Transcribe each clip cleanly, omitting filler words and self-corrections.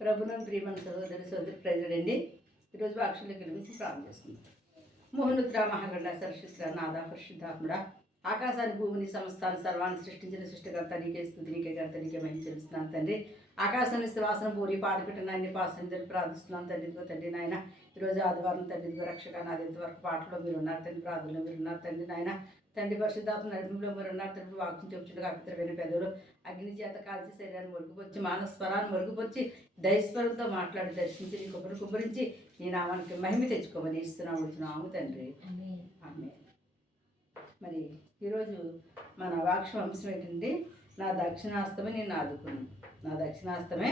ప్రభుత్వం ప్రియమైన సోదరి ప్రజలండి. ఈరోజు వాక్షులకి గురించి ప్రారంభం చేసుకుందాం. మోహనుద్ర మహాగండ సరస్వతి నాదా పరిశుద్ధాత్ముడ ఆకాశాన్ని భూమిని సంస్థాన్ని సర్వాన్ని సృష్టించిన సృష్టికర్త నీకే స్తుతి నీకే కర్త నీకే మహిమ చెల్లిస్తున్నాను తండ్రి. ఆకాశాన్ని శ్వాసన పూరి పాదపెట్టిన అన్ని పాసంజలు ప్రార్థిస్తున్నాను తండ్రి. ఇదిగో తండ్రి నాయన ఈరోజు ఆదివారం తండ్రి. ఇదిగో రక్షక నాది ఇంతవరకు పాటలో మీరు ఉన్నారు తండ్రి, ప్రార్థనలో మీరు ఉన్నారు తండ్రి. నాయన తండ్రి పరిశుద్ధాత్మ నడుపులో మీరు ఉన్నారు తండ్రి. వాక్యం చెప్పుచుండగా అపిత్రమైన పెదవులు అగ్ని చేత కాల్చి శరీరాన్ని మరుగుపొచ్చి మానస్వరాన్ని మరుగుపొచ్చి దైస్వరంతో మాట్లాడి దర్శించి నీ కుబ్బరించి నీ నామానికి మహిమ తెచ్చుకోమని ఇస్తున్నాము తండ్రి. ఆమె. మరి ఈరోజు మన వాక్యం అంశం ఏంటంటే నా దక్షిణాస్తమే నేను ఆదుకున్నాను. నా దక్షిణాస్తమే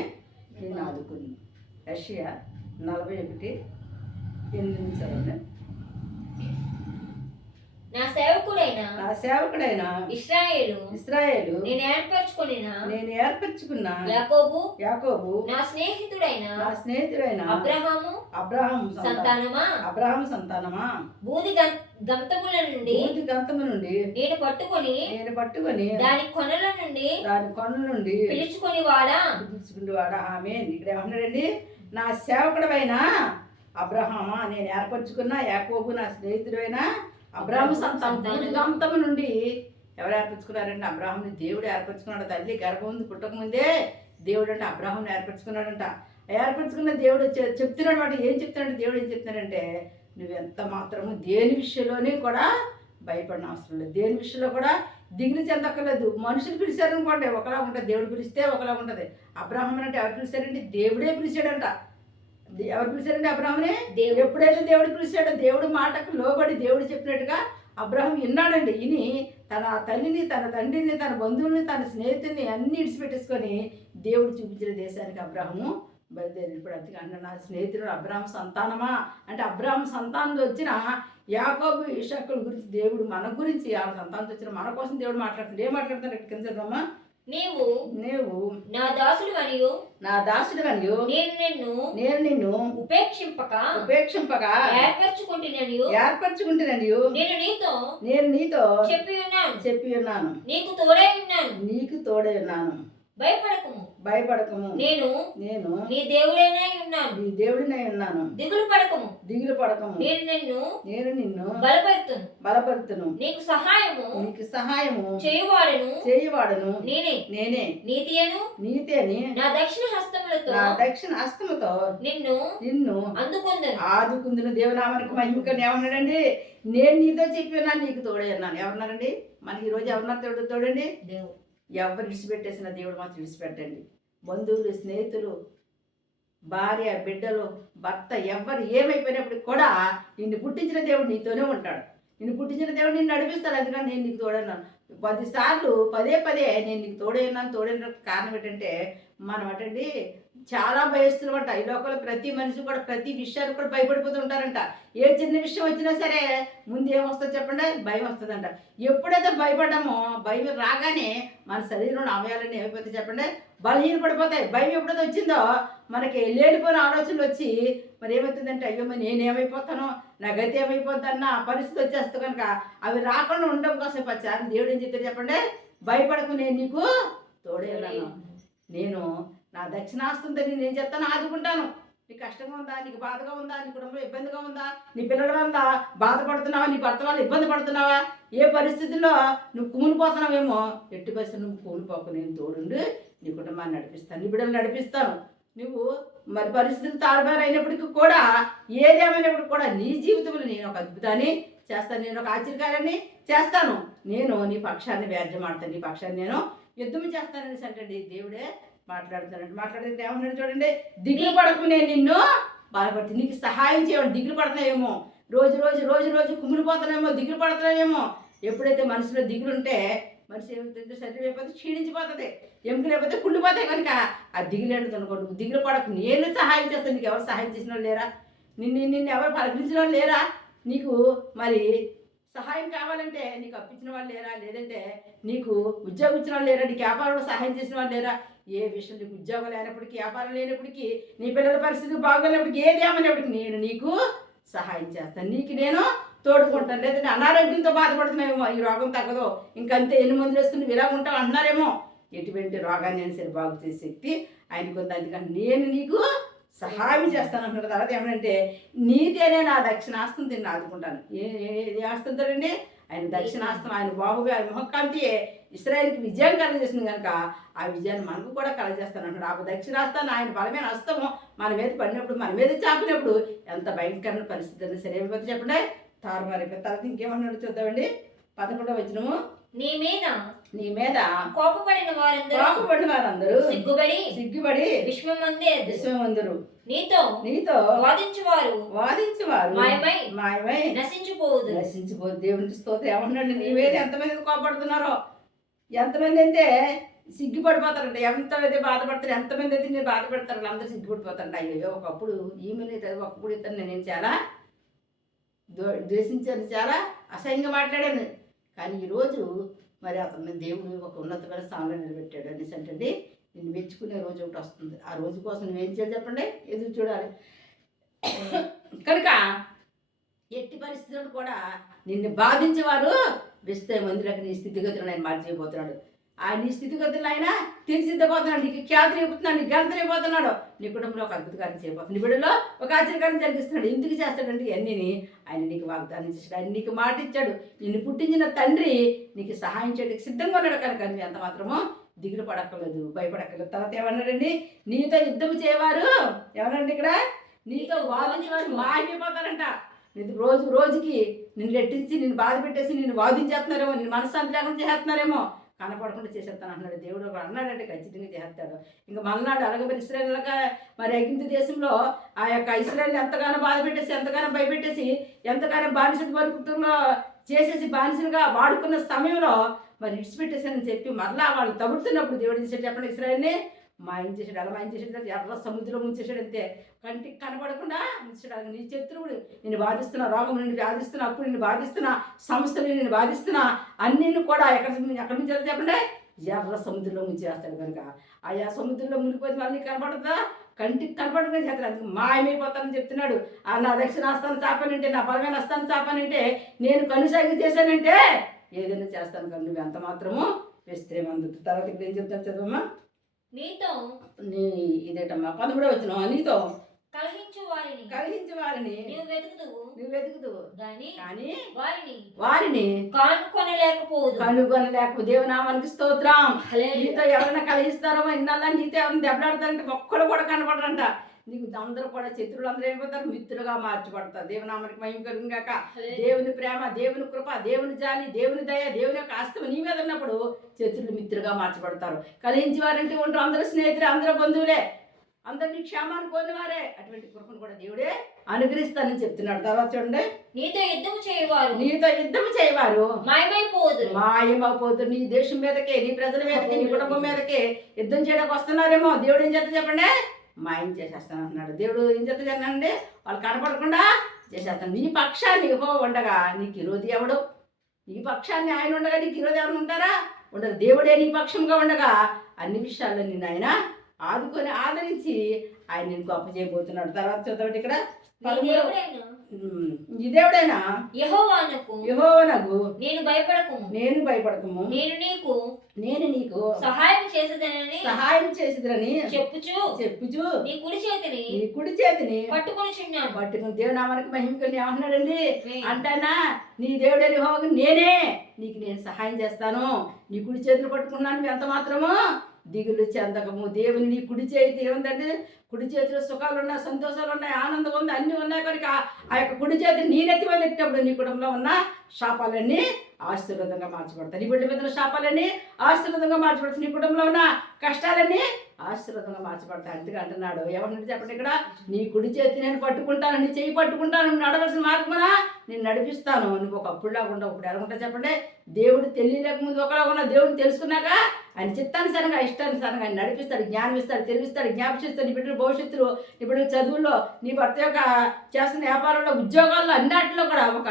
నేను ఆదుకున్నాను. యెషయా 41:8 నా సేవకుడైన ఇశ్రాయేలు నేను ఏర్పరచుకున్న యాకోబు నా స్నేహితుడైన అబ్రహాము సంతానమా బూది గంతము నుండి నేను పట్టుకొని దాని కొనల నుండి పిలుచుకొని వాడా. ఆమేన్. ఇక్కడ ఏమన్నాడండి? నా సేవకుడైన అబ్రహామా నేను ఏర్పరచుకున్న యాకోబు నా స్నేహితుడైన అబ్రాహాము సంతానము నుండి ఎవరు ఏర్పరచుకున్నారంటే అబ్రాహాముని దేవుడు ఏర్పరచుకున్నాడు. తల్లి గర్భం పుట్టకముందే దేవుడు అంటే అబ్రాహాముని ఏర్పరచుకున్నాడంట. ఏర్పరచుకున్న దేవుడు చెప్తున్నాడు మాట. ఏం చెప్తున్నాడు దేవుడు? ఏం చెప్తున్నాడంటే నువ్వెంత మాత్రము దేని విషయంలోనే కూడా భయపడిన అవసరం లేదు, దేని విషయంలో కూడా దిగులు చెందక్కర్లేదు. మనుషులు పిలిచారనుకోండి ఒకలా ఉంటుంది, దేవుడు పిలిస్తే ఒకలా ఉంటుంది. అబ్రాహాము అంటే ఎవరు పిలిచారంటే దేవుడే పిలిచాడంట. ఎవరు పిలిచారంటే అబ్రాహామునే ఎప్పుడైతే దేవుడు పిలిచాడో దేవుడు మాటకు లోబడి దేవుడు చెప్పినట్టుగా అబ్రాహాం విన్నాడండి. విని తన తల్లిని తన తండ్రిని తన బంధువుల్ని తన స్నేహితుల్ని అన్ని ఇడిచిపెట్టేసుకొని దేవుడు చూపించిన దేశానికి అబ్రాహాము బయలుదేరి. ఇప్పుడు అందుకే అన్న నా స్నేహితుడు అబ్రాహాం సంతానమా అంటే అబ్రాహాం సంతానంలో వచ్చిన యాకోబు ఇషాకుల గురించి దేవుడు మన గురించి ఆ సంతానంతో వచ్చిన మన కోసం దేవుడు మాట్లాడుతున్నాడు. ఏం మాట్లాడుతున్నాడు? ఇక్కడ కింద చదవమ్మా. నీవు నా దాసుడు మరియు నేను నిన్ను ఉపేక్షింపక ఏర్పరచుకుంటున్నాను. నేను నీతో చెప్పి ఉన్నాను. నీకు తోడై ఉన్నాను. భయపడకము. నేను నీ దేవుడినై ఉన్నాను. దిగులు పడకము. నేను నిన్ను బలపరుతును. నీకు సహాయము చేయువాడను నేనే. నీతి అని నా దక్షిణ హస్తములతో నిన్ను ఆదుకుందును. దేవునామానికి మహిమకని ఏమన్నాడండి? నేను నీతో చెప్పి ఉన్నాను, నీకు తోడై ఉన్నాను. ఎవరున్నారండి మనకి ఈరోజు? ఎవరున్నారు తోడండి? దేవుడు. ఎవరు విడిచిపెట్టేసిన దేవుడు మాత్రం విడిచిపెట్టండి. బంధువులు, స్నేహితులు, భార్య, బిడ్డలు, భర్త ఎవరు ఏమైపోయినప్పుడు కూడా నిన్ను పుట్టించిన దేవుడు నీతోనే ఉంటాడు. నిన్ను పుట్టించిన దేవుడు నిన్ను నడిపిస్తాడు. అందుకని నేను నీకు తోడన్నాను. 10 సార్లు పదే నేను నీకు తోడైన కారణం ఏంటంటే మనం అటండి చాలా భయస్తున్నమాట. ఈ లోకంలో ప్రతి మనిషి కూడా ప్రతి విషయానికి కూడా భయపడిపోతూ ఉంటారంట. ఏ చిన్న విషయం వచ్చినా సరే ముందు ఏమొస్తుందో చెప్పండి? భయం వస్తుందంట. ఎప్పుడైతే భయపడ్డామో భయం రాగానే మన శరీరంలో అవయాలన్నీ ఏమైపోతాయి చెప్పండి? బలహీన పడిపోతాయి. భయం ఎప్పుడైతే వచ్చిందో మనకి లేనిపోయిన ఆలోచనలు వచ్చి మరి ఏమవుతుందంటే అయ్యో మరి నేనేమైపోతానో, నా గతి ఏమైపోద్దన్న పరిస్థితి వచ్చేస్తుంది. కనుక అవి రాకుండా ఉండడం కోసం వచ్చారు. దేవుడు ఏం చెప్తారు చెప్పండి? భయపడకు, నేను నీకు తోడే ఉన్నాను. నేను నా దక్షిణాస్తంతో నేను చెప్తాను, ఆదుకుంటాను. నీకు కష్టంగా ఉందా, నీకు బాధగా ఉందా, నీ కుటుంబంలో ఇబ్బందిగా ఉందా, నీ పిల్లల వల్ల బాధపడుతున్నావా, నీ భర్త వల్ల ఇబ్బంది పడుతున్నావా, ఏ పరిస్థితుల్లో నువ్వు కూలిపోతున్నావేమో, ఎట్టి పరిస్థితులు నువ్వు కూలిపోకు, నేను తోడుండి నీ కుటుంబాన్ని నడిపిస్తాను, నీ బిడ్డలు నడిపిస్తాను. నువ్వు మరి పరిస్థితులు తారుమారు అయినప్పటికీ కూడా ఏదేమైనప్పటికీ కూడా నీ జీవితంలో నేను ఒక అద్భుతాన్ని చేస్తాను, నేను ఒక ఆశ్చర్యకార్యాన్ని చేస్తాను. నేను నీ పక్షాన్ని వ్యాజ్యమాడతాను, నీ పక్షాన్ని నేను యుద్ధం చేస్తానని అంటండి దేవుడే మాట్లాడితే ఏమన్నాడు చూడండి? దిగులు పడకు, నేను నిన్ను బాధపడుతుంది, నీకు సహాయం చేయడం. దిగులు పడుతున్నాయేమో, రోజు కుమిలిపోతున్నాయేమో, దిగులు పడుతున్నాయేమో. ఎప్పుడైతే మనసులో దిగులుంటే మనిషి ఏమిటంటే శరీరం అయిపోతే క్షీణించిపోతుంది, ఎముకలు అయిపోతే కుళ్ళిపోతాయి. కనుక ఆ దిగులు ఏంటనుకో, నువ్వు దిగులు పడకు, నేను సహాయం చేస్తాను. నీకు ఎవరు సహాయం చేసిన వాళ్ళు లేరా? నిన్ను ఎవరు పలకరించిన వాళ్ళు లేరా? నీకు మరి సహాయం కావాలంటే నీకు అప్పించిన వాళ్ళు లేరా? లేదంటే నీకు ఉద్యోగం ఇచ్చిన వాళ్ళు లేరా? నీకు వ్యాపారంలో సహాయం చేసిన వాళ్ళు లేరా? ఏ విషయం నీకు ఉద్యోగం లేనప్పటికీ, వ్యాపారం లేనప్పటికీ, నీ పిల్లల పరిస్థితి బాగోలేనప్పటికీ, ఏది ఏమనేప్పటికీ నేను నీకు సహాయం చేస్తాను, నీకు నేను తోడుకుంటాను. లేదంటే అనారోగ్యంతో బాధపడుతున్నావేమో, ఈ రోగం తగ్గదో ఇంకంతే ఎన్ని మందులు వేసుకుని ఇలా ఉంటావు అంటున్నారేమో, ఎటువంటి రోగాన్ని అయినా సరే బాగు చేసే శక్తి ఆయనకు ఉంది. అందుకని నేను నీకు సహాయం చేస్తాను అంటున్న తర్వాత ఏమంటే నీదేనే నా దక్షిణాస్తం తిని ఆదుకుంటాను. ఏ ఆస్తంతో అండి? ఆయన దక్షిణాస్తం, ఆయన బాహుగా ముఖకాంతియే ఇశ్రాయేలుకి విజయం కలగజేసింది కనుక ఆ విజయాన్ని మనకు కూడా కలగజేస్తాను అంటాడు. ఆ దక్షిణాస్తాన్ని ఆయన బలమైన హస్తము మన మీద పడినప్పుడు, మన మీద చాపినప్పుడు ఎంత భయంకరమైన పరిస్థితి అని సరే ఏమైపోతే చెప్పండి, తారుమారైపోయి. తర్వాత ఇంకేమన్నాడు చూద్దామండి. 11వ వచనము, నీ మీద కోపపడిన వారందరూ సిగ్గుబడి విశ్వమందురు నీతో వాదించువారు మాయమై నశించిపోదు. దేవునికి స్తోత్రం. ఏమన్నాడు? నీ మీద ఎంతమంది కోపడుతున్నారో, ఎంతమంది అయితే సిగ్గుపడిపోతారంట, ఎంతమంది బాధపడతారు, ఎంతమంది అయితే నేను బాధపడతారు, అందరూ సిగ్గుపడిపోతారంట. అయ్యో ఒకప్పుడు ఈమె ఒకప్పుడు ఇతను నేను చాలా ద్వేషించాను, చాలా అసహ్యంగా మాట్లాడాను, కానీ ఈరోజు మరి అతన్ని దేవుడు ఒక ఉన్నతమైన స్థానంలో నిలబెట్టాడు అనేసి అంటే నిన్ను మెచ్చుకునే రోజు ఒకటి వస్తుంది. ఆ రోజు కోసం నువ్వేం చేయాలి చెప్పండి? ఎదురు చూడాలి. కనుక ఎట్టి పరిస్థితులు కూడా నిన్ను బాధించేవారు విస్తే మందిలోకి నీ స్థితిగతులను ఆయన మార్చేయబోతున్నాడు. ఆ నీ స్థితిగతులను ఆయన తీర్చిదిద్దబోతున్నాడు. నీకు ఖ్యాతి రేపుతున్నాడు, నీకు ఘనత రేపోతున్నాడు, నీ కుటుంబంలో ఒక అద్భుతకార్యం చేయబోతున్నాడు, నీ బిడ్డలో ఒక ఆశ్చర్యకార్యం జరిగిస్తున్నాడు. ఎందుకు చేస్తాడంటే ఇవన్నీ ఆయన నీకు వాగ్దానం చేశాడు, ఆయన నీకు మాట ఇచ్చాడు. నిన్ను పుట్టించిన తండ్రి నీకు సహాయం చేయడానికి సిద్ధంగా ఉన్నాడు కనుక నువ్వు ఎంత మాత్రమో దిగులు పడక్కర్లేదు, భయపడక్కర్లేదు. తర్వాత ఏమన్నాడండి? నీతో యుద్ధం చేయవారు ఎవరండి ఇక్కడ? నీతో వాదించేవారు మాయమైపోతారంట. రోజుకి నిన్ను రెట్టించి నిన్ను బాధ పెట్టేసి నిన్ను వాదించేస్తున్నారేమో, నిన్ను మనశ్శాంతి లేకుండా చేస్తున్నారేమో, కనపడకుండా చేసేస్తాను అంటున్నాడు దేవుడు. ఒక అన్నాడంటే ఖచ్చితంగా చేస్తాడు. ఇంకా మళ్ళనాడు అలాగే మరి ఇశ్రాయేలుగా మరి ఐగుప్తు దేశంలో ఆ యొక్క ఇశ్రాయేలు ఎంతగానో బాధ పెట్టేసి, ఎంతగానో భయపెట్టేసి, ఎంతగానో బానిస బతుకుతుల్లో చేసేసి బానిసలుగా వాడుకున్న సమయంలో మరి ఇడిచిపెట్టేసానని చెప్పి మరలా వాళ్ళు తగుడుతున్నప్పుడు దేవుడు చేసాడు చెప్పండి, ఇశ్రాయేల్ని మాయం చేశాడు. అలా మాయం చేసాడు, ఎర్ర సముద్రం ముంచేసాడు. అంతే, కంటికి కనపడకుండా ముంచాడు. నీ శత్రువుడు నిన్ను బాధిస్తున్నా, రోగం నిన్ను బాధిస్తున్నా, అప్పుడు నిన్ను బాధిస్తున్నా, సంస్థలు నిన్ను బాధిస్తున్నా, అన్నీ కూడా ఎక్కడి నుంచి చెప్పండి, ఎర్ర సముద్రంలో ముంచేస్తాడు. కనుక ఆయా సముద్రంలో మునిగిపోతే మళ్ళీ కనపడుతుందా? కంటికి కనపడకుండా చేస్తాడు. అందుకు మాయమైపోతానని చెప్తున్నాడు. నా దక్షిణాస్తాను చాపానంటే, నా బలమైన హస్తాన్ని చాపానంటే, నేను కనుసాగి చేశానంటే ఏదైనా చేస్తాను కనుక నువ్వు ఎంత మాత్రము వేస్తే అందుతుంది. తర్వాత ఇక్కడ ఏం చెప్తాను చదవమ్మా. ఇదేటమ్మా 13వ వచనం, నీతో కలహించు వారిని నువ్వు వెతుకుదువు కానీ వారిని కనుగొనలేకపో. దేవునామానికి స్తోత్రం. నీతో ఎవరైనా కలిగిస్తారో ఇన్నల్లా నీతో ఎవరైనా దెబ్బలాడతారంటే ఒక్కడు కూడా కనపడరంట. నీకు అందరూ కూడా శత్రువులు అందరూ ఏమైపోతారు? మిత్రులుగా మార్చబడతారు. దేవునామానికి మహిమ కలుగుగాక. దేవుని ప్రేమ, దేవుని కృప, దేవుని జాలి, దేవుని దయ, దేవుని యొక్క హస్తం నీ మీద ఉన్నప్పుడు శత్రువులు మిత్రులుగా మార్చబడతారు. కలిగించి వారంటే ఉంటారు, అందరూ స్నేహితులే, అందరూ బంధువులే, అందరినీ క్షేమాన్ని కోరినవారే. అటువంటి కృపను కూడా దేవుడే అనుగ్రహిస్తానని చెప్తున్నాడు. తర్వాత చూడండి, నీతో యుద్ధం చేయవారు మాయమైపోదు. నీ దేశం మీదకే, నీ ప్రజల మీదకి, నీ కుటుంబం మీదకి యుద్ధం చేయడానికి వస్తున్నారేమో. దేవుడు ఏం చేస్తా చెప్పండి? మాయం చేసేస్తాను అంటున్నాడు. దేవుడు ఏం చేస్తానండి? వాళ్ళు కనపడకుండా చేసేస్తాను. నీ పక్షాన్ని యెహోవా ఉండగా నీకు విరోధి ఎవడు? నీ పక్షాన్ని ఆయన ఉండగా నీకు విరోధి ఎవరు ఉంటారా? ఉండదు. దేవుడే నీ పక్షంగా ఉండగా అన్ని విషయాల్లో నిన్ను ఆయన ఆదుకొని ఆదరించి ఆయన నేను గొప్ప చేయబోతున్నాడు. తర్వాత చూద్దామంటే ఇక్కడ ఈ దేవుడైనా యెహోవానకు నేను భయపడకము నేను నీకు సహాయం చేసేదనని చెప్పుచు నీ కుడి చేతిని పట్టుకుని దేవునామానికి మహిమకుని ఏమంటున్నాడండి అంటానా? నీ దేవుడైన యెహోవాకు నీకు నేను సహాయం చేస్తాను, నీ కుడి చేతులు పట్టుకున్నాను, నువ్వు ఎంత మాత్రము దిగులు చెందకము. దేవుని నీ కుడి చేతి ఏముందంటే, కుడి చేతిలో సుఖాలు ఉన్నాయి, సంతోషాలు ఉన్నాయి, ఆనందం ఉంది, అన్నీ ఉన్నాయి కనుక ఆ యొక్క కుడి చేతి నీ నెత్తి మీద ఎట్టినప్పుడు నీ కుటుంబంలో ఉన్న శాపాలన్నీ ఆశీర్వాదంగా మార్చబడతాయి. నీ బిడ్డ మీద ఉన్న శాపాలన్నీ ఆశీర్వాదంగా మార్చబడతాయి. నీ కుటుంబంలో ఉన్న కష్టాలన్నీ ఆశీర్వాదంగా మార్చబడతాయి. అందుకే అంటున్నాడు. ఏమంటే చెప్పండి ఇక్కడ, నీ కుడి చేతి నేను పట్టుకుంటాను, నీ చెయ్యి పట్టుకుంటాను, నువ్వు నడవలసిన మార్గమున నేను నడిపిస్తాను. నువ్వు ఒక అప్పుడులాగా ఉండవు. ఇప్పుడు ఎలాగుంటా చెప్పండి? దేవుడు తెలియలేక ముందు ఒకలా ఉన్న దేవుడిని తెలుసుకున్నాక ఆయన చిత్తానుసారంగా ఇష్టానుసారంగా ఆయన నడిపిస్తాడు, జ్ఞానం ఇస్తాడు, తెలివిస్తాడు, జ్ఞాపకిస్తాడు. నీ బిడ్డల భవిష్యత్తులో, నీ బిడ్డల చదువుల్లో, నీ భర్త యొక్క చేస్తున్న వ్యాపారంలో, ఉద్యోగాల్లో, అన్నిటిలో కూడా ఒక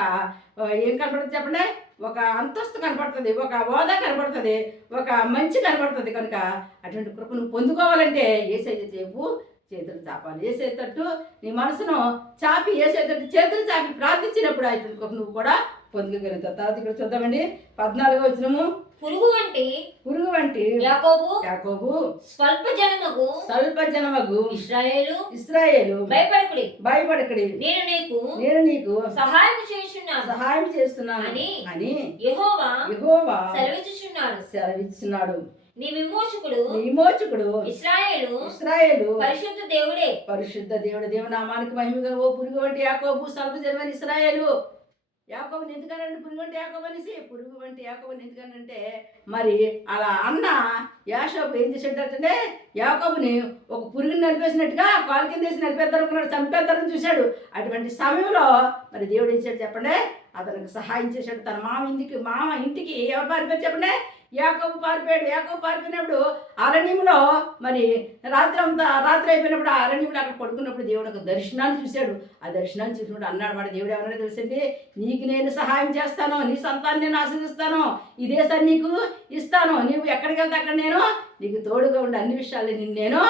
ఏం కనపడుతుంది చెప్పండి? ఒక అంతస్తు కనపడుతుంది, ఒక హోదా కనపడుతుంది, ఒక మంచి కనపడుతుంది. కనుక అటువంటి కృప నువ్వు పొందుకోవాలంటే యేసయ్య చేతులు చాపాలి. యేసయ్యతట్టు నీ మనసును చాపి, యేసయ్యతట్టు చేతులు చాపి ప్రార్థించినప్పుడు అటువంటి కృప నువ్వు కూడా పొందుకోగలుగుతావు. తర్వాత ఇక్కడ చూద్దామండి 14వ వచనము. పురుగు వంటి యాకోబు స్వల్ప జనమగు ఇశ్రాయేలు భయపడకుడి నేను నీకు సహాయం చేస్తున్నాను అని యెహోవా సెలవిచ్చుచున్నాడు. నీ విమోచకుడు ఇశ్రాయేలు పరిశుద్ధ దేవుడు. దేవునామానికి మహిమగా. ఓ పురుగు వంటి యాకోబు స్వల్ప జనమని ఇశ్రాయేలు. యాకోబుని ఎందుకనండి పురుగు వంటి యాకోబు అనేసి? పురుగు వంటి యాకోబుని ఎందుకనంటే మరి అలా అన్న యాషోబు ఏం చేసేటంటే యాకోబుని ఒక పురుగుని నలిపేసినట్టుగా కాలు కింద వేసి నలిపేద్దారనుకున్నాడు, చంపేద్దారని చూశాడు. అటువంటి సమయంలో మరి దేవుడు ఏం చేశాడు చెప్పండి? అతనికి సహాయం చేశాడు. తన మామ ఇంటికి ఎవరు పారిపోయారు చెప్పండి? యాకోబు పారిపోయాడు. యాకోబు పారిపోయినప్పుడు అరణ్యంలో మరి రాత్రి అయిపోయినప్పుడు ఆ అరణ్యంలో అక్కడ పడుకున్నప్పుడు దేవుడు ఒక దర్శనాన్ని చూశాడు. ఆ దర్శనాన్ని చూసినప్పుడు అన్నాడు మాట దేవుడు ఏమన్నా తెలిసింది? నీకు నేను సహాయం చేస్తాను, నీ సంతాన్ని నేను ఆశీర్దిస్తాను, ఈ దేశాన్ని నీకు ఇస్తాను, నీవు ఎక్కడికి వెళ్తే అక్కడ నేను నీకు తోడుగా ఉండి అన్ని విషయాలు నేను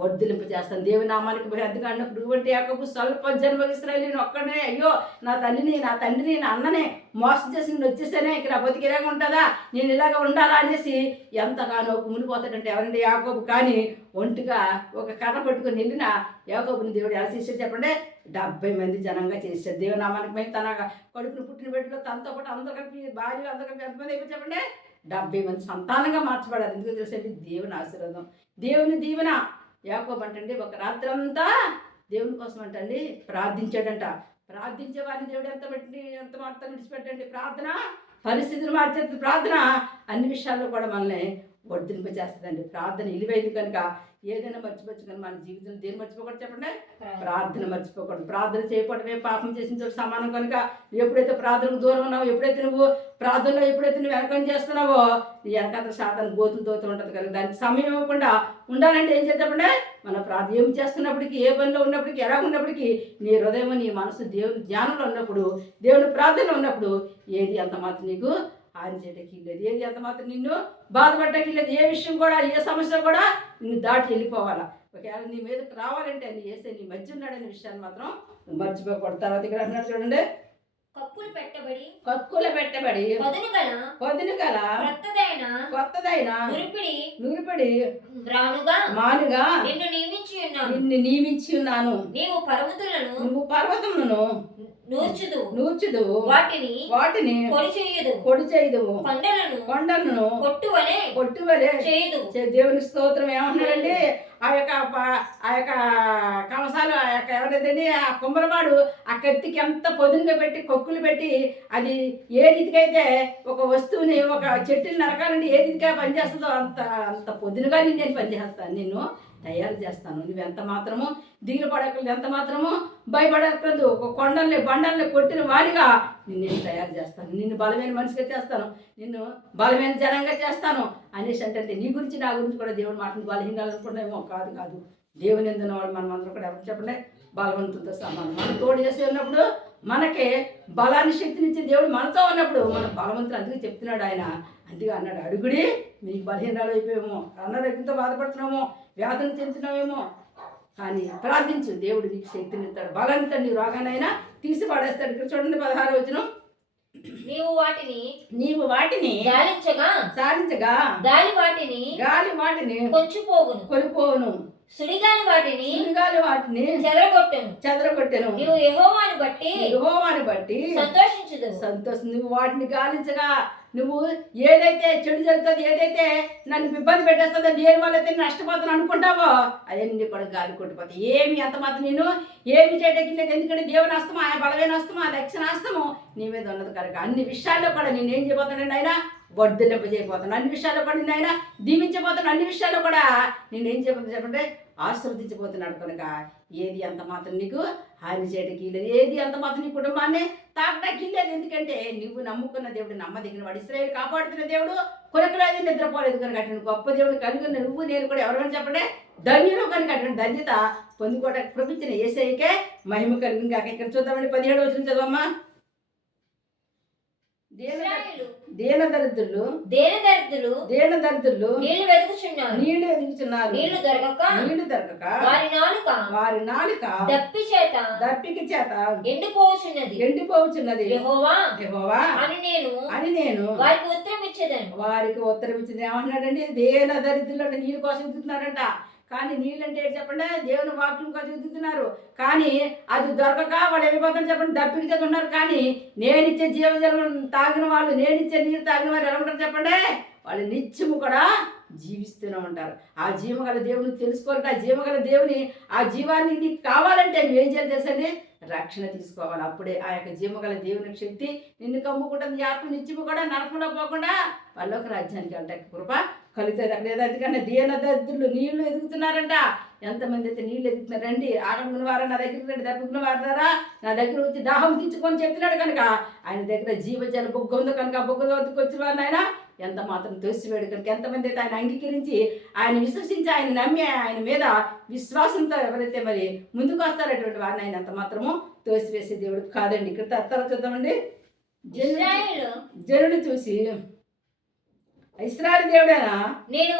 వర్ధిలింప చేస్తాను. దేవుని నామానికి పోయి అందుకు అన్నప్పుడు వంటి యాకోబు స్వల్ప జన్మకు ఇశ్రాయేలు. నేను ఒక్కడే అయ్యో నా తల్లిని నా తండ్రిని నా అన్ననే మోసం చేసి నేను వచ్చేసానే, ఇక నా బతికిలాగా ఉంటుందా, నేను ఇలాగ ఉండాలా అనేసి ఎంతగానో కుమిలిపోతాడంటే ఎవరంటే యాకోబు. కానీ ఒంటిగా ఒక కర్ర పట్టుకుని వెళ్ళిన యాకోబుని దేవుడు ఎలా చేశాడు చెప్పండి? 70 మంది జనంగా చేశాడు. దేవుని నామానికి పోయి తన కడుపును పుట్టిన బిడ్డలో తనతో పాటు అందరూ కలిపి భార్యలు అందరూ కలిపి ఎంతమంది అయిపోయి చెప్పండి? 70 మంది సంతానంగా మార్చబడారు. ఎందుకు తెలుసండి? దేవుని ఆశీర్వాదం, దేవుని దీవెన. యాకోబు అంటండి ఒక రాత్రంతా దేవుని కోసం అంటండి ప్రార్థించాడంట. ప్రార్థించే వారిని దేవుడు ఎంత మాత్రం విడిచిపెట్టండి. ప్రార్థన పరిస్థితులు మార్చేది. ప్రార్థన అన్ని విషయాల్లో కూడా మనల్ని వర్ధింప చేస్తుందండి. ప్రార్థన ఇలివైంది కనుక ఏదైనా మర్చిపోవచ్చు, కానీ మన జీవితంలో దేని మర్చిపోకూడదు చెప్పండి? ప్రార్థన మర్చిపోకూడదు. ప్రార్థన చేయకపోవడమే పాపం చేసిన చోటు సమానం. కనుక ఎప్పుడైతే ప్రార్థనకు దూరం ఉన్నావో, ఎప్పుడైతే నువ్వు ప్రార్థనలో నువ్వు వెనకం చేస్తున్నావో నీ వెనకంత శాతాన్ని గోతులు తోతూ ఉంటుంది. కనుక దానికి సమయం ఇవ్వకుండా ఉండాలంటే ఏం చేద్దామంటే మన ప్రార్థన ఏం చేస్తున్నప్పటికీ, ఏ పనిలో ఉన్నప్పటికీ, ఎలా ఉన్నప్పటికీ నీ హృదయం నీ మనసు దేవుని జ్ఞానంలో ఉన్నప్పుడు, దేవుని ప్రార్థనలో ఉన్నప్పుడు ఏది అంత మాత్రం నీకు హాని చేయడానికి లేదు, ఏది అంత మాత్రం నిన్ను బాధపడటానికి లేదు. ఏ విషయం కూడా, ఏ సమస్య కూడా నిన్ను దాటి వెళ్ళిపోవాలా. ఒకవేళ నీ మీదకి రావాలంటే అని వేసే నీ మధ్య ఉన్నాడనే విషయాన్ని మాత్రం నువ్వు మర్చిపోకూడదు. తర్వాత ఇక్కడ అన్నాడు చూడండి, కక్కుల పెట్టబడి పొదును గల కొత్తదైన నురిపిడి మానుగా నిన్ను నియమించి ఉన్నాను. నువ్వు పర్వతములను నూర్చుదు వాటిని పొడి చేయదు కొండలను కొట్టువలే చేయదు. దేవుని స్తోత్రం. ఏమన్నాడండి? ఆ యొక్క కవసాలు ఆ యొక్క ఎవరైతే ఆ కుమ్మరవాడు ఆ కత్తికి ఎంత పొదునుగా పెట్టి కొక్కులు పెట్టి అది ఏ రీతికైతే ఒక వస్తువుని ఒక చెట్టుని నరకాలంటే ఏ రీతిగా పనిచేస్తుందో అంత పొదునుగా నేను పనిచేస్తాను, నిన్ను తయారు చేస్తాను. నువ్వు ఎంత మాత్రము దిగులు పడకలేదు, ఎంత మాత్రము భయపడకలేదు. ఒక బండల్ని కొట్టిన వాడిగా నేను తయారు చేస్తాను, నిన్ను బలమైన మనిషిగా చేస్తాను, నిన్ను బలమైన జనంగా చేస్తాను అనేసి అంటే నీ గురించి నా గురించి కూడా దేవుడు మాటను బలహీనాలనుకున్నామో కాదు. దేవుని ఎందున్న వాళ్ళు మనం అందరం కూడా ఎవరు చెప్పండి? బలవంతులతో సమానం. మనం తోడు చేసి ఉన్నప్పుడు మనకి బలాన్ని శక్తినిచ్చే దేవుడు మనతో ఉన్నప్పుడు మనం బలవంతులు. అందుకే చెప్తున్నాడు ఆయన. అందుకే అన్నాడు, అడుగుడి మీకు బలహీనరాలు అయిపోయామో, అనారోగ్యంతో బాధపడుతున్నామో, వ్యాధులు చెందుతున్నావేమో, కానీ ప్రార్థించు, దేవుడు నీకు శక్తిని ఇస్తాడు, బలంతో నీ రోగానైనా తీసి పడేస్తాడు. ఇక్కడ చూడండి 16వ వచనం, నీవు వాటిని సాధించగా గాలి వాటిని కొలిపోవును, సుడిగాలి వాటిని చెదరగొట్టెను. నువ్వు యెహోవాను బట్టి సంతోషించు. నువ్వు వాటిని గాలించగా, నువ్వు ఏదైతే చెడు జరుగుతుంది, ఏదైతే నన్ను ఇబ్బంది పెట్టేస్తుందో, దేని వల్ల అయితే నష్టపోతాను అనుకుంటావో అవన్నీ కూడా గాలి కొట్టిపోతాయి. ఏమి ఎంత మాత్రం నేను ఏమి చేయడానికి లేదు. ఎందుకంటే దేవుని హస్తము, ఆ బలమైన హస్తము, ఆ దక్షిణ హస్తము నీ మీద ఉన్నది కనుక అన్ని విషయాల్లో కూడా నేను ఏం చేయబోతానండి? ఆయన వర్ధిల్లింపజేయబోతాను. అన్ని విషయాల్లో కూడా నేను ఆయన దీవించబోతాను. అన్ని విషయాల్లో కూడా నేను ఏం చేయబోతాను చెప్పంటే ఆశీర్వదించబోతున్నాడు. కనుక ఏది అంత మాత్రం నీకు హాని చేయడానికి లేదు, ఏది అంత మాత్రం నీ కుటుంబాన్ని తాకడానికి లేదు. ఎందుకంటే నువ్వు నమ్ముకున్న దేవుడు నమ్మదగిన వాడు, ఇశ్రాయేలు కాపాడుతున్న దేవుడు, కొరకరాజు నిద్రపోలేదు కనుక అటువంటి గొప్ప దేవుడు కలిగిన నువ్వు నేను కూడా ఎవరైనా చెప్పండి ధన్యులు. కనుక అటువంటి ధన్యత పొందుకోవడానికి ప్రపంచిన యేసయ్యకే మహిమ కలిగింది కాక. ఇక్కడ చూద్దామండి 17వ వచనం చదవమ్మా. దీనదరిద్రులు నీళ్లు వెదుకుచున్నారు. నీళ్లు దొరకక వారి నాలుక దప్పిక చేత ఎండిపోవచ్చున్నది. యెహోవా అని నేను వారికి ఉత్తరం ఇచ్చేది ఏమంటున్నాడండి? దీనదరిద్రులు అంటే నీళ్ళ కోసం ఎదుగుతున్నారంట. కానీ నీళ్ళు అంటే ఏంటి చెప్పండి? దేవుని వాక్యం కోసం ఎదుగుతున్నారు. కానీ అది దొరకక వాళ్ళు ఏమైపోతారు చెప్పండి? దప్పిక చేత ఉన్నారు. కానీ నేనిచ్చే జీవజలం తాగిన వాళ్ళు, నేనిచ్చే నీళ్ళు తాగిన వారు ఎలా ఉంటారు చెప్పండి? వాళ్ళు నిత్యము కూడా జీవిస్తూనే ఉంటారు. ఆ జీవగల దేవుని తెలుసుకోవాలంటే, ఆ జీవగల దేవుని, ఆ జీవాన్ని నీకు కావాలంటే నువ్వేం చేయాలి తెలుసండి? రక్షణ తీసుకోవాలి. అప్పుడే ఆ యొక్క జీవగల దేవుని శక్తి నిన్ను కమ్ముకుంటుంది. ఈ ఆత్మ నిత్యము కూడా నరకంలో పోకుండా వాళ్ళొక రాజ్యానికి వెళ్ళటానికి కృప కలుగుతుంది. అక్కడ ఏదో అందుకన్నా దీనదరిద్రులు నీళ్లు ఎదుగుతున్నారంట. ఎంతమంది అయితే నీళ్ళు ఎదుగుతున్నారండి? ఆకలిగిన వారా నా దగ్గరికి రండి, దప్పికున్న వారారా నా దగ్గర వచ్చి దాహం తీర్చుకొని చెప్తున్నాడు కనుక ఆయన దగ్గర జీవజల బొగ్గ ఉంది కనుక ఆ బొగ్గ వద్దకు వచ్చిన వారిని ఆయన ఎంత మాత్రం తోసివేడు కనుక ఎంతమంది అయితే ఆయన అంగీకరించి ఆయన విశ్వసించి ఆయన నమ్మి ఆయన మీద విశ్వాసంతో ఎవరైతే మరి ముందుకు వస్తారో అటువంటి వారిని ఆయన ఎంత మాత్రము తోసివేసే దేవుడు కాదండి. ఇక్కడ తర్వాత చూద్దామండి. జనులు చూసి ఇశ్రాయేలు దేవుడేనా నేను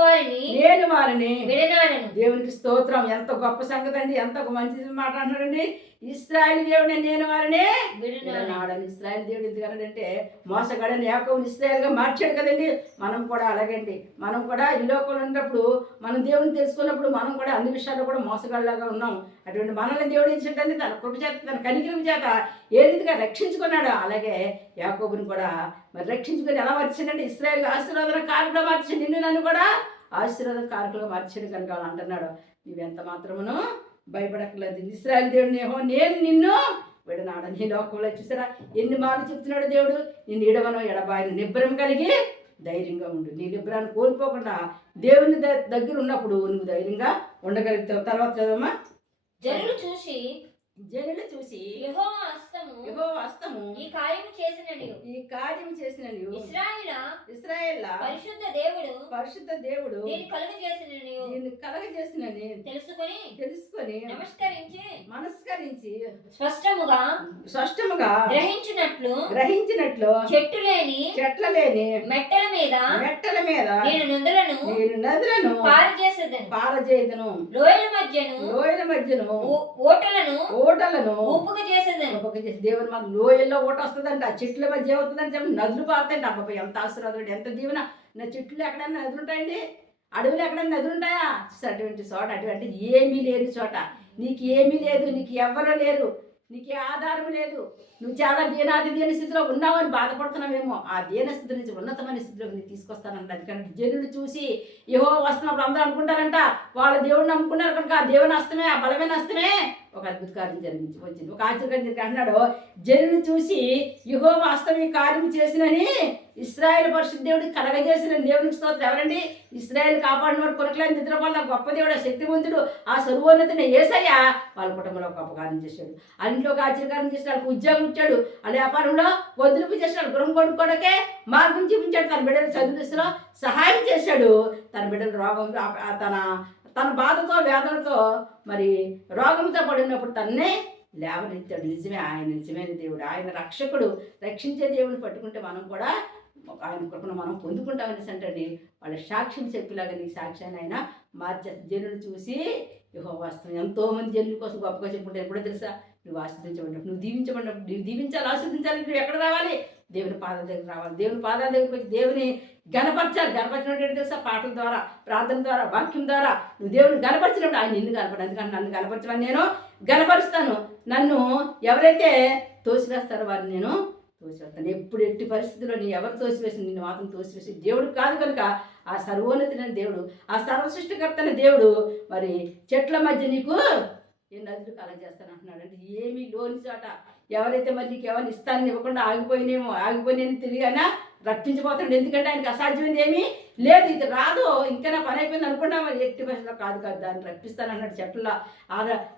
వారిని విడనాడను. దేవునికి స్తోత్రం. ఎంత గొప్ప సంగతి అండి, ఎంత మంచి మాట అంటున్నాడండి. ఇశ్రాయేలు దేవుడే నేను వారిని విడనాడను. ఇశ్రాయేలు దేవుడు ఎందుకన్నాడంటే మోసగాడని యాకోబుని ఇశ్రాయేలుగా మార్చాడు కదండి. మనం కూడా అలాగండి. మనం కూడా ఈ లోకంలో ఉన్నప్పుడు మనం దేవుని తెలుసుకున్నప్పుడు మనం కూడా అన్ని విషయాల్లో కూడా మోసగాళ్ళలాగా ఉన్నాం. అటువంటి మనల్ని దేవుడు ఇచ్చేటండి తన కృప చేత, తన కనికరం చేత ఏ రీతిగా రక్షించుకున్నాడు అలాగే యాకోబుని కూడా మరి రక్షించుకొని ఎలా మార్చాడంటే ఇశ్రాయేలు ఆశీర్వాదం కారకులుగా మార్చాడు. నిన్ను నన్ను కూడా ఆశీర్వాదం కారకులుగా మార్చాడు కనుక వాళ్ళు అంటున్నాడు నువ్వెంత మాత్రమును భయపడక్కర్లేదు. ఇశ్రాయేలు దేవుడు నేను నిన్ను విడనాడను. నీ లోకంలో చూసారా ఎన్ని మార్లు చెప్తున్నాడు దేవుడు? నిన్ను ఇడవను ఎడబాయను, నిబ్బరం కలిగి ధైర్యంగా ఉండు. నీ నిబ్బరాన్ని కోల్పోకుండా దేవుని దగ్గర ఉన్నప్పుడు నువ్వు ధైర్యంగా ఉండగలుగుతావు. తర్వాత చదవమ్మా. జనులు చూసి యెహోవా హస్తము ఈ కార్యము చేసిన ఇశ్రాయేలు పరిశుద్ధ దేవుడు దీన్ని కలగజేసినని తెలుసుకొని నమస్కరించి స్పష్టముగా గ్రహించినట్లు చెట్ల లేని మెట్టల మీద నేను నదులను పారజేయుదును, లోయల మధ్యను ఓటలను దేవుని మాకు లోయల్లో ఓట వస్తుందంట, చెట్ల మధ్య అవుతుందని చెప్పి నదులు పారుతాయండి. అబ్బాయి ఎంత ఆశీర్వాదం, ఎంత దీవెన. నా చెట్లు ఎక్కడైనా నదులు ఉంటాయండి? అడవులు ఎక్కడైనా నదులు ఉంటాయా? అటువంటి చోట, అటువంటి ఏమీ లేని చోట, నీకు ఏమీ లేదు, నీకు ఎవ్వరూ లేరు, నీకు ఆధారం లేదు, నువ్వు చాలా దీన స్థితిలో ఉన్నావని బాధపడుతున్నావేమో, ఆ దీన స్థితి నుంచి ఉన్నతమైన స్థితిలోకి నీకు తీసుకొస్తానంట. అందుకని జనులు చూసి యెహోవా వస్తున్నప్పుడు అందరూ అనుకుంటారంట వాళ్ళ దేవుడిని నమ్ముకున్నారు కనుక ఆ దేవుని హస్తమే, ఆ బలమైన హస్తమే ఒక అద్భుత కార్యం జరిగించి వచ్చింది. ఒక ఆశ్చర్యం అంటున్నాడు, జనులు చూసి యెహోవా హస్తం ఈ కార్యం చేసినని ఇశ్రాయేలు పరిశుద్ధ దేవుడికి కలగజేసిన దేవునికి స్తోత్రం. ఎవరండి? ఇశ్రాయేలు కాపాడినవాడు, కొరకలేని నిద్రపోల గొప్ప దేవుడు, శక్తివంతుడు, ఆ సర్వోన్నతుని యేసయ్య వాళ్ళ కుటుంబంలో గొప్ప కార్యం చేశాడు. ఆ ఇంట్లో ఒక ఆశ్చర్యకారం చేసిన వాళ్ళకి ఉద్యోగం ఇచ్చాడు, ఆ వ్యాపారంలో వదులుపు చేశాడు, గృహం కొనుక్కోవడాకే మార్గం చూపించాడు, తన బిడ్డలు చదువులో సహాయం చేశాడు, తన బిడ్డలు రోగం తన బాధతో వేదనతో మరి రోగంతో పడినప్పుడు తన్నే లేవనెత్తాడు. నిజమే, ఆయన నిజమైన దేవుడు, ఆయన రక్షకుడు, రక్షించే దేవుడిని పట్టుకుంటే మనం కూడా ఆయన కృపను మనం పొందుకుంటామని అంటండి. వాళ్ళ సాక్ష్యం చెప్పేలాగా నీ సాక్ష్యాన్ని ఆయన మార్చే. జనులు చూసి యెహోవా హస్తం, ఎంతోమంది జనుల కోసం గొప్పగా చెప్పుకుంటే ఎప్పుడో తెలుసా? నువ్వు ఆశీర్దించబడినప్పుడు, నువ్వు దీవించబడినప్పుడు, నువ్వు దీవించాలి, ఆశీర్దించాలి, నువ్వు ఎక్కడ రావాలి? దేవుని పాదాల దగ్గర రావాలి. దేవుని పాదాల దగ్గరికి వచ్చి దేవుని గణపరచాలి. గణపరిచినట్టు తెలుసా? పాటల ద్వారా, ప్రార్థన ద్వారా, వాక్యం ద్వారా నువ్వు దేవుని గణపరిచినప్పుడు ఆయన నిన్ను గణపడు. అందుకని నన్ను గణపరచమని నేను గణపరుస్తాను. నన్ను ఎవరైతే తోసివేస్తారో వారిని నేను తోసివేస్తాను. ఎప్పుడు ఎట్టి పరిస్థితుల్లో నీ ఎవరు తోసివేసి నిన్ను మాత్రం తోసివేసి దేవుడు కాదు కనుక ఆ సర్వోన్నతుడైన దేవుడు, ఆ సర్వసృష్టికర్తైన దేవుడు మరి చెట్ల మధ్య నీకు ఏ నదులు కలగజేస్తాను అంటున్నాడు. అంటే ఏమీ లోని చోట ఎవరైతే మరి నీకు ఎవరిని ఇస్తానని ఇవ్వకుండా ఆగిపోయినేమో తిరిగినా రప్పించిపోతాడు. ఎందుకంటే ఆయనకి అసాధ్యమైంది ఏమీ లేదు. ఇది రాదు, ఇంకా నా పని అయిపోయింది అనుకున్నా, మరి ఎట్టి పరిస్థితిలో కాదు దాన్ని రప్పిస్తానన్నాడు. చెట్ల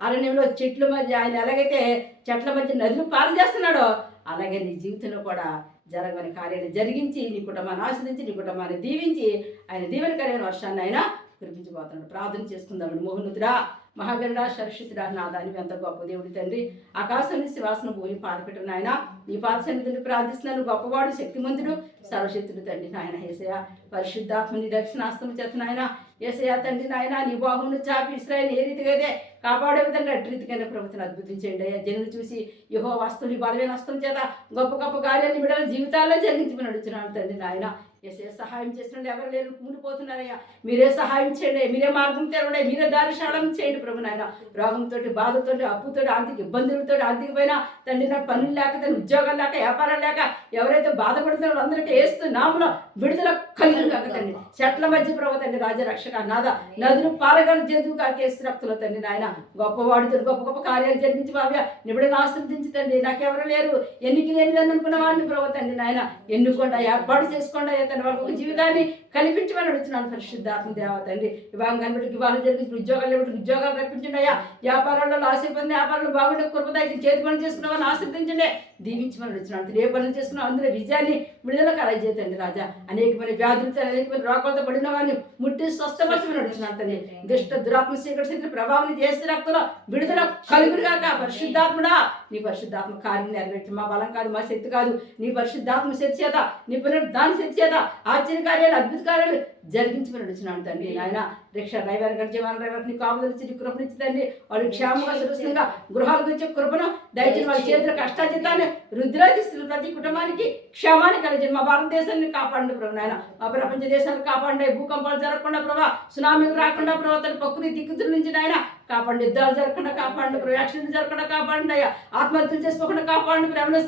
అరణ్యంలో చెట్ల మధ్య ఆయన ఎలాగైతే చెట్ల మధ్య నదులు పాలు చేస్తున్నాడో అలాగే నీ జీవితంలో కూడా జరగని కార్యాలు జరిగించి నీ కుటుంబాన్ని ఆశ్రయించి నీ కుటుంబాన్ని దీవించి ఆయన దీవెనకరమైన వర్షాన్ని ఆయన కురిపించబోతున్నాడు. ప్రార్థన చేసుకుందామని. మోహనుతుడా మహాగరుడా సరస్వతుడా నాదాని ఎంత గొప్ప దేవుడి తండ్రి, ఆకాశం నుంచి వాసన భూమి పాదపెట్టు నాయన, నీ పాద సన్నిధిని ప్రార్థిస్తున్నాను. గొప్పవాడు, శక్తిమంతుడు, సర్వశక్తుడు తండ్రి నాయన. యేసయ్య పరిశుద్ధాత్మని దక్షిణాస్తము చేత నాయన, యేసయ్య తండ్రి నాయన, నీ బాహువును చాపి ఇశ్రాయేలు ఏ రీతిగా అయితే కాపాడే విధంగా అటు రీతికైనా ప్రభుత్వం అద్భుతం చేయండి అయ్యా. జనులు చూసి యెహోవా వస్తువుని బలమైన హస్తం చేత గొప్ప గొప్ప కార్యాలను బిడ్డల జీవితాల్లో జరిగించమని అడుగుతున్నాను తండ్రి నాయన. యేసయ్య సహాయం చేస్తున్నాడు, ఎవరు లేరు కూలిపోతున్నారయ్యా, మీరే సహాయం చేయండి, మీరే మార్గం తెరవండి, మీరే దారిశాలం చేయండి ప్రభు నాయన. రోగంతో, బాధతో, అప్పుతో, ఆర్థిక ఇబ్బందులతో, ఆర్థికమైన తండ్రి నా పనులు లేక, తండ్రి ఉద్యోగాలు లేక, వ్యాపారాలు లేక ఎవరైతే బాధపడుతున్నారో అందరికీ వేస్తూ నామలో విడుదల కలిగి కాక తండ్రి. చెట్ల మధ్య ప్రభు తండ్రి రాజరక్షక నాద, నదులు పారగల జంతువు కాకేస్తు రక్తులు తండ్రి నాయన. గొప్పవాడితో గొప్ప గొప్ప కార్యాలు జరిగించి బావ్య నిబిడను ఆశ్రదించి తండ్రి. నాకెవరు లేరు, ఎన్నిక లేని అనుకున్న వాడిని ప్రభు తండ్రి నాయన ఎన్నుకోండి, ఏర్పాటు చేసుకోండి తండ్రి. వాళ్ళకు ఒక జీవితాన్ని కల్పించమని అడుగుతున్నాను పరిశుద్ధాత్మ దేవ తండ్రి. వివాహం కనిపెట్టి వివాహం జరిగించి ఉద్యోగాలు ఉద్యోగాలు రప్పించండి అయ్యా. వ్యాపారాల్లో ఆశీర్వదించి వ్యాపారాలు బాగుండే కృపదాయి చేతి పనులు చేసుకున్న వాళ్ళని ఆశీర్వదించండి, దీవించమని అడుగుతున్నాను. ఏ పనులు చేసుకున్నా అందులో విజయాన్ని విడుదల కలగజేతండి రాజా. అనేకమైన వ్యాధులతో, అనేకమైన రోగాలతో పడిన వారిని ముట్టి స్వస్థపరచమని అడుగుతున్నాను తండ్రి. దుష్ట దురాత్మ శీకరించిన ప్రభావం చేసి రక్తంలో విడుదల కలుగురుగాక. పరిశుద్ధాత్ముడా నీ పరిశుద్ధాత్మ కార్యం నెరవేర్చి, మా బలం కాదు, మా శక్తి కాదు, నీ పరిశుద్ధాత్మ శక్తి చేత, నీ పునరుద్ధాన శక్తి చేత ఆశ్చర్య కార్యాలు, అద్భుత కార్యాలు జరిగించమని అడుగుతున్నాను తండ్రి నాయన. రిక్షా డ్రైవర్ గారు, జీవన డ్రైవర్ నీ కాపుదలిచ్చి నీ కృపనిచ్చి తండ్రి. వాళ్ళు క్షేమంగా సురక్షితంగా గృహాలకు వచ్చే కృపను దయచేసి వాళ్ళ చేతుల కష్టాజితాన్ని రుద్రాదిస్తున్న ప్రతి కుటుంబానికి క్షేమాన్ని కలిగించండి. మా భారతదేశాన్ని కాపాడండి ప్రభు నాయన. మా ప్రపంచ దేశాన్ని కాపాడండి. భూకంపాలు జరగకుండా ప్రభావ, సునామీలు రాకుండా ప్రభావ, తన ప్రకృతి దిక్కుతుల నుంచి నాయన కాపాడండి. యుద్ధాలు జరగకుండా కాపాడండి ప్రభు, యాక్సిడెంట్ జరగకుండా కాపాడండి అయ్యా. ఆత్మహత్యలు చేసుకోకుండా కాపాడండి ప్రభు.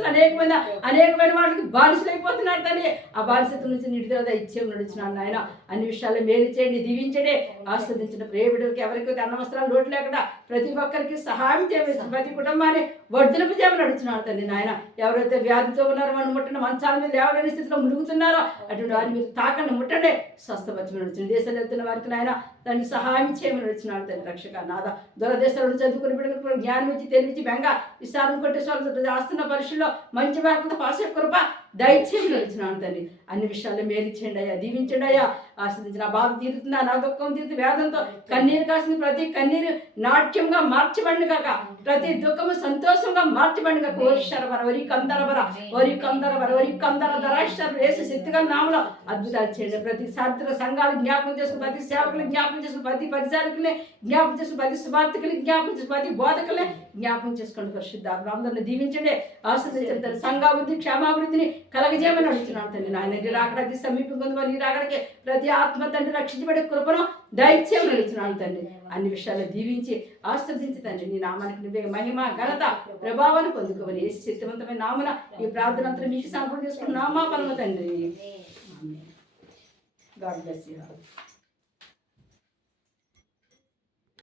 అనేకమైన వాటికి బానిసలు అయిపోతున్నారు తండ్రి. ఆ బానిసత్వం నుంచి నిడుదల ఇచ్చేవి నడుచున్నాను నాయన. అన్ని విషయాలు మేలు చేయండి, దీవించండి, ఆస్వాదించిన ప్రియ బిడ్డలకి ఎవరికైతే అన్న వస్త్రాలు లోటు లేకుండా ప్రతి ఒక్కరికి సహాయం చేయవచ్చు, ప్రతి కుటుంబాన్ని వర్ధలింపు చేయమని అడుగుతున్నాను తండ్రి నాయన. ఎవరైతే వ్యాధితో ఉన్నారో మనం ముట్టండి, మంచాల మీద లేవలేని స్థితిలో మునుగుతున్నారో అటువంటి వారిని మీరు తాకండి, ముట్టండి, స్వస్థపరచమని అడుగుతున్నాను. దేశాలు వెళ్తున్న వారికి నాయన దాన్ని సహాయం చేయమని అడుగుతున్నాడు తండ్రి రక్షక నాద. దూరదేశాలను చదువుకుని బిడ్డలకు జ్ఞానం ఇచ్చి, తెలివించి, బెంగ విస్తారం కొట్టేసి వాళ్ళు రాస్తున్న పరీక్షల్లో మంచి మార్కులతో పాస్ అయ్యే కృప దయచేయమని అడుగుతున్నాను తండ్రి. అన్ని విషయాల్లో మేలు చేయండి అయ్యా, దీవించండి అయ్యా. ఆశ్రదించిన బాధ తీరుతుందా, నా దుఃఖం తీరుతుంది, వేదంతో కన్నీరు కాసింది ప్రతి కన్నీరు నాట్యంగా మార్చబడి కాక, ప్రతి దుఃఖము సంతోషంగా మార్చబడి కాక. ఓరిశరవర వరి కందరవర వరి కందరవర వరి కందర ధరాశ్వర వేసి శక్తిగా నామలో అద్భుతాలు చేయండి. ప్రతి సార్వత్రిక సంఘాలు జ్ఞాపకం చేసుకుని, ప్రతి సేవకులు జ్ఞాపకం చేసుకుని, ప్రతి పరిచారకుల్ని జ్ఞాపకం చేసుకుని, ప్రతి సువార్థకుల్ని జ్ఞాపకం చేసుకుని, ప్రతి బోధకుల్ని జ్ఞాపకం చేసుకోండి. పరిశుద్ధాత్మ అందరిని దీవించండి, ఆశ్రదించండి. సంఘాభివృద్ధి, క్షేమాభివృద్ధిని కలగజేయమని అడుగుతున్నాను తండ్రి నాయన. రాకడ సమీపం కొంత నీ రాకడికి ప్రతి ఆత్మ తండ్రి రక్షించబడే కృపను దయచేయమని అడుగుతున్నాను తండ్రి. అన్ని విషయాలు దీవించి ఆశ్రదించి తండ్రి నీ నామానికి నువ్వే మహిమ, ఘనత, ప్రభావాన్ని పొందుకోమని యేసు శక్తివంతమైన నామన ఈ ప్రార్థన అంతా మీకు సమర్పణ చేసుకున్న నామా పరమ తండ్రి. God bless you.